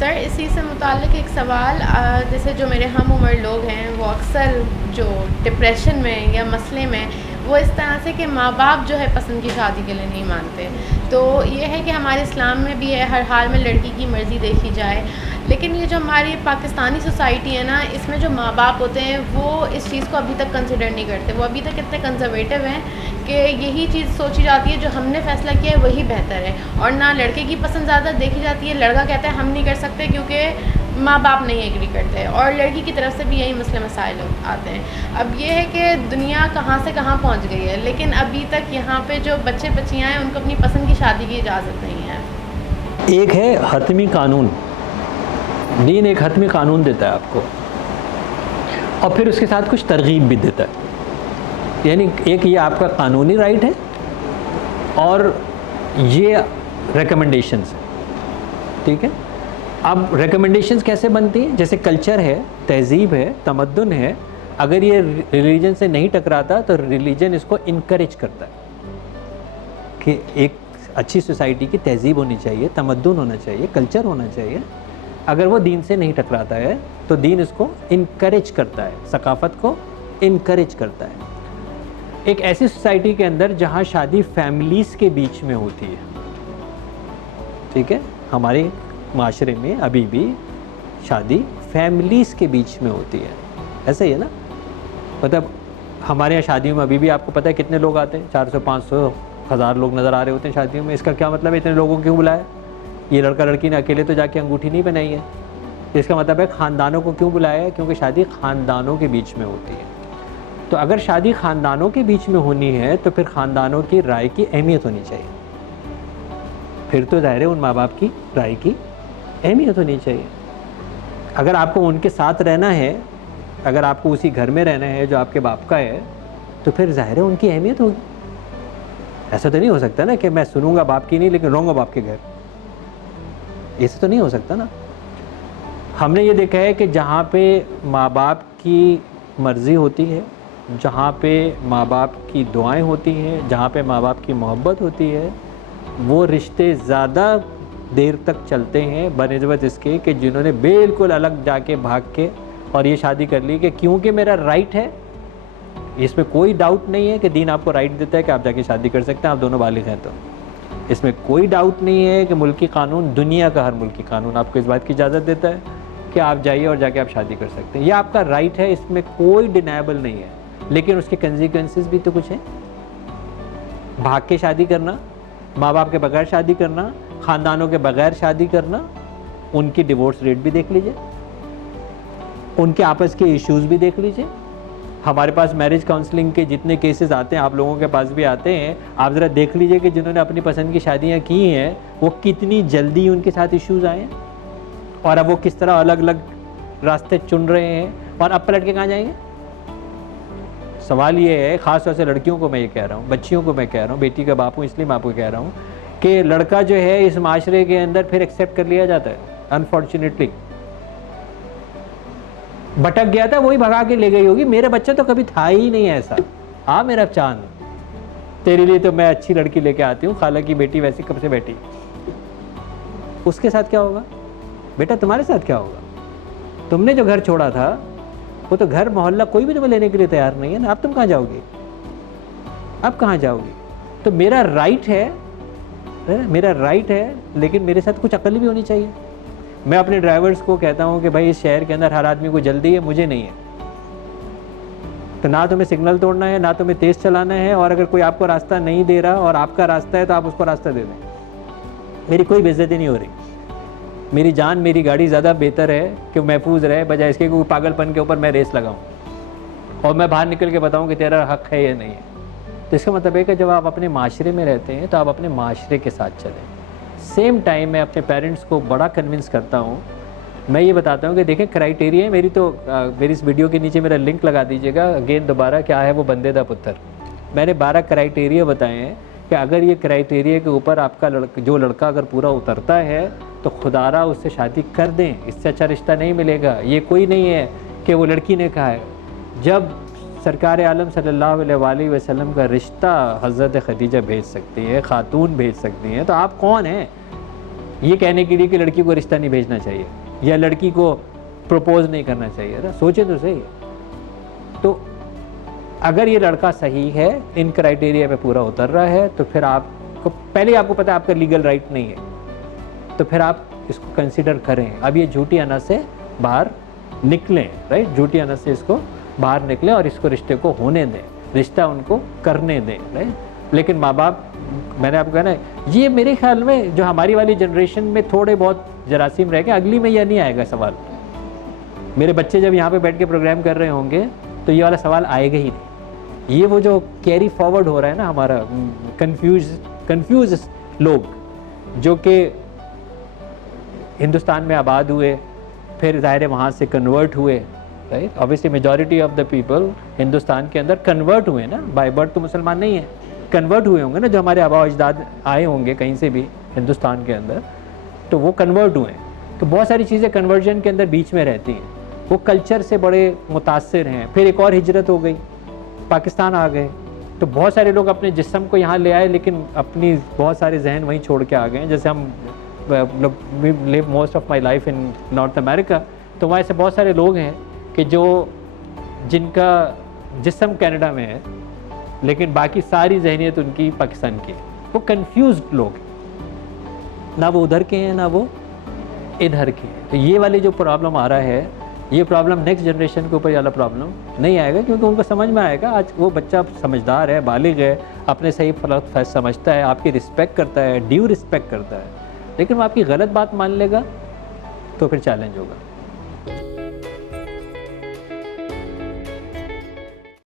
Sir इसी से मुताल्लिक़ एक सवाल, जैसे जो मेरे हम उम्र लोग हैं वो अक्सर जो डिप्रेशन में या मसले में वो इस तरह से कि माँ बाप जो है पसंद की शादी के लिए नहीं मानते। तो ये है कि हमारे इस्लाम में भी है हर हाल में लड़की की मर्ज़ी देखी जाए, लेकिन ये जो हमारी पाकिस्तानी सोसाइटी है ना, इसमें जो माँ बाप होते हैं वो इस चीज़ को अभी तक कंसिडर नहीं करते। वो अभी तक इतने कंजर्वेटिव हैं कि यही चीज़ सोची जाती है जो हमने फ़ैसला किया है वही बेहतर है, और ना लड़के की पसंद ज़्यादा देखी जाती है। लड़का कहता है हम नहीं कर सकते क्योंकि माँ बाप नहीं एग्री करते, और लड़की की तरफ से भी यही मसले मसाइल आते हैं। अब ये है कि दुनिया कहाँ से कहाँ पहुँच गई है, लेकिन अभी तक यहाँ पे जो बच्चे बच्चियाँ हैं उनको अपनी पसंद की शादी की इजाज़त नहीं है। एक है हतमी कानून, दीन एक हतमी कानून देता है आपको, और फिर उसके साथ कुछ तरगीब भी देता है। यानी एक ये आपका कानूनी राइट है और ये रिकमेंडेशंस है, ठीक है। अब रिकमेंडेशंस कैसे बनती हैं? जैसे कल्चर है, तहज़ीब है, तमद्दुन है, अगर ये रिलीजन से नहीं टकराता तो रिलीजन इसको इनकरेज करता है कि एक अच्छी सोसाइटी की तहज़ीब होनी चाहिए, तमद्दुन होना चाहिए, कल्चर होना चाहिए। अगर वो दीन से नहीं टकराता है तो दीन इसको इनकरेज करता है, सकाफ़त को इनकरेज करता है। एक ऐसी सोसाइटी के अंदर जहाँ शादी फैमिलीज़ के बीच में होती है, ठीक है, हमारे माशरे में अभी भी शादी फैमिलीज़ के बीच में होती है, ऐसा ही है ना। मतलब हमारे यहाँ शादियों में अभी भी आपको पता है कितने लोग आते हैं, 400 500 1000 लोग नज़र आ रहे होते हैं शादियों में। इसका क्या मतलब है इतने लोगों को क्यों बुलाया? ये लड़का लड़की ने अकेले तो जाके अंगूठी नहीं बनाई है। इसका मतलब है ख़ानदानों को क्यों बुलाया है? क्योंकि शादी ख़ानदानों के बीच में होती है। तो अगर शादी ख़ानदानों के बीच में होनी है तो फिर ख़ानदानों की राय की अहमियत होनी चाहिए। फिर तो ज़ाहिर है उन माँ बाप की राय की अहमियत होनी चाहिए। अगर आपको उनके साथ रहना है, अगर आपको उसी घर में रहना है जो आपके बाप का है, तो फिर ज़ाहिर है उनकी अहमियत होगी। ऐसा तो नहीं हो सकता ना कि मैं सुनूंगा बाप की नहीं लेकिन रहूँगा बाप के घर, ऐसा तो नहीं हो सकता ना। हमने ये देखा है कि जहाँ पे माँ बाप की मर्ज़ी होती है, जहाँ पे माँ बाप की दुआएं होती हैं, जहाँ पे माँ बाप की मोहब्बत होती है, वो रिश्ते ज़्यादा देर तक चलते हैं बनिस्बत इसके कि जिन्होंने बिल्कुल अलग जाके भाग के और ये शादी कर ली कि क्योंकि मेरा राइट है। इसमें कोई डाउट नहीं है कि दीन आपको राइट देता है कि आप जाके शादी कर सकते हैं, आप दोनों बालिग हैं। तो इसमें कोई डाउट नहीं है कि मुल्की कानून, दुनिया का हर मुल्की कानून आपको इस बात की इजाज़त देता है कि आप जाइए और जाके आप शादी कर सकते हैं। ये आपका राइट है, इसमें कोई डिनायबल नहीं है। लेकिन उसके कंसिक्वेंसेस भी तो कुछ हैं। भाग के शादी करना, माँ बाप के बगैर शादी करना, ख़ानदानों के बगैर शादी करना, उनकी डिवोर्स रेट भी देख लीजिए, उनके आपस के इश्यूज़ भी देख लीजिए। हमारे पास मैरिज काउंसलिंग के जितने केसेस आते हैं, आप लोगों के पास भी आते हैं, आप ज़रा देख लीजिए कि जिन्होंने अपनी पसंद की शादियाँ की हैं वो कितनी जल्दी उनके साथ इश्यूज़ आए हैं और अब वो किस तरह अलग अलग रास्ते चुन रहे हैं और अब पलट के कहाँ जाएंगे। सवाल ये है, ख़ास तौर से लड़कियों को मैं ये कह रहा हूँ, बच्चियों को मैं कह रहा हूँ, बेटी का बाप हूँ इसलिए मैं आपको कह रहा हूँ कि लड़का जो है इस माशरे के अंदर फिर एक्सेप्ट कर लिया जाता है। अनफॉर्चुनेटली भटक गया था, वही भगा के ले गई होगी। मेरा बच्चा तो कभी था ही नहीं ऐसा। हाँ मेरा चांद, तेरे लिए तो मैं अच्छी लड़की लेके आती हूँ, खाला की बेटी वैसी कब से बैठी। उसके साथ क्या होगा बेटा, तुम्हारे साथ क्या होगा? तुमने जो घर छोड़ा था वो तो घर मोहल्ला कोई भी तुम्हें लेने के लिए तैयार नहीं है ना। अब तुम कहाँ जाओगे? अब कहाँ जाओगे? तो मेरा राइट है, मेरा राइट है, लेकिन मेरे साथ कुछ अकल भी होनी चाहिए। मैं अपने ड्राइवर्स को कहता हूँ कि भाई इस शहर के अंदर हर आदमी को जल्दी है, मुझे नहीं है। तो ना तुम्हें सिग्नल तोड़ना है, ना तुम्हें तेज़ चलाना है, और अगर कोई आपको रास्ता नहीं दे रहा और आपका रास्ता है तो आप उसको रास्ता दे दें। मेरी कोई बेइज्जती नहीं हो रही। मेरी जान, मेरी गाड़ी ज़्यादा बेहतर है कि महफूज रहे, बजाय इसके कोई पागलपन के ऊपर मैं रेस लगाऊँ और मैं बाहर निकल के बताऊँ कि तेरा हक है या नहीं है। तो इसका मतलब है कि जब आप अपने माशरे में रहते हैं तो आप अपने माशरे के साथ चलें। सेम टाइम मैं अपने पेरेंट्स को बड़ा कन्विंस करता हूँ। मैं ये बताता हूँ कि देखें क्राइटेरिया है मेरी, तो मेरी इस वीडियो के नीचे मेरा लिंक लगा दीजिएगा अगेन दोबारा, क्या है वो बंदे दा पुत्र। मैंने 12 क्राइटेरिया बताए हैं कि अगर ये क्राइटेरिया के ऊपर आपका जो लड़का अगर पूरा उतरता है तो खुदारा उससे शादी कर दें, इससे अच्छा रिश्ता नहीं मिलेगा। ये कोई नहीं है कि वो लड़की ने कहा है। जब सरकार आलम सल्लल्लाहु अलैहि वसल्लम का रिश्ता हज़रत खदीजा भेज सकती है, खातून भेज सकती हैं, तो आप कौन हैं? ये कहने के लिए कि लड़की को रिश्ता नहीं भेजना चाहिए या लड़की को प्रपोज नहीं करना चाहिए ना, सोचे तो सही। तो अगर ये लड़का सही है, इन क्राइटेरिया पे पूरा उतर रहा है, तो फिर आपको पहले आपको पता है आपका लीगल राइट नहीं है, तो फिर आप इसको कंसिडर करें। अब ये झूठी अनस से बाहर निकलें, राइट, झूठी अनस से इसको बाहर निकलें और इसको रिश्ते को होने दें, रिश्ता उनको करने दें, राइट। लेकिन माँ बाप, मैंने आपको कहा ना, ये मेरे ख्याल में जो हमारी वाली जनरेशन में थोड़े बहुत जरासीम रह गए, अगली में यह नहीं आएगा सवाल। मेरे बच्चे जब यहाँ पे बैठ के प्रोग्राम कर रहे होंगे तो ये वाला सवाल आएगा ही नहीं। ये वो जो कैरी फॉरवर्ड हो रहा है ना हमारा, कंफ्यूज लोग जो कि हिंदुस्तान में आबाद हुए, फिर ज़ाहिर है वहाँ से कन्वर्ट हुए, right. Obviously majority of the people Hindustan के अंदर कन्वर्ट हुए ना, बाय बर्थ तो मुसलमान नहीं है, कन्वर्ट हुए होंगे ना, जो हमारे आबा अजदाद आए होंगे कहीं से भी हिंदुस्तान के अंदर, तो वो कन्वर्ट हुए। तो बहुत सारी चीज़ें कन्वर्जन के अंदर बीच में रहती हैं, वो कल्चर से बड़े मुतासिर हैं। फिर एक और हिजरत हो गई, पाकिस्तान आ गए, तो बहुत सारे लोग अपने जिस्म को यहाँ ले आए, लेकिन अपनी बहुत सारे जहन वहीं छोड़ के आ गए। जैसे हम live most of my life in north America, तो वहाँ ऐसे बहुत सारे लोग हैं कि जिनका जिस्म कनाडा में है, लेकिन बाकी सारी जहनियत उनकी पाकिस्तान की है। वो कंफ्यूज्ड लोग, ना वो उधर के हैं ना वो इधर के हैं। तो ये वाली जो प्रॉब्लम आ रहा है, ये प्रॉब्लम नेक्स्ट जनरेशन के ऊपर वाला प्रॉब्लम नहीं आएगा, क्योंकि उनको समझ में आएगा आज वो बच्चा समझदार है, बालिग है, अपने सही गलत समझता है, आपकी रिस्पेक्ट करता है, ड्यू रिस्पेक्ट करता है। लेकिन वो आपकी गलत बात मान लेगा तो फिर चैलेंज होगा।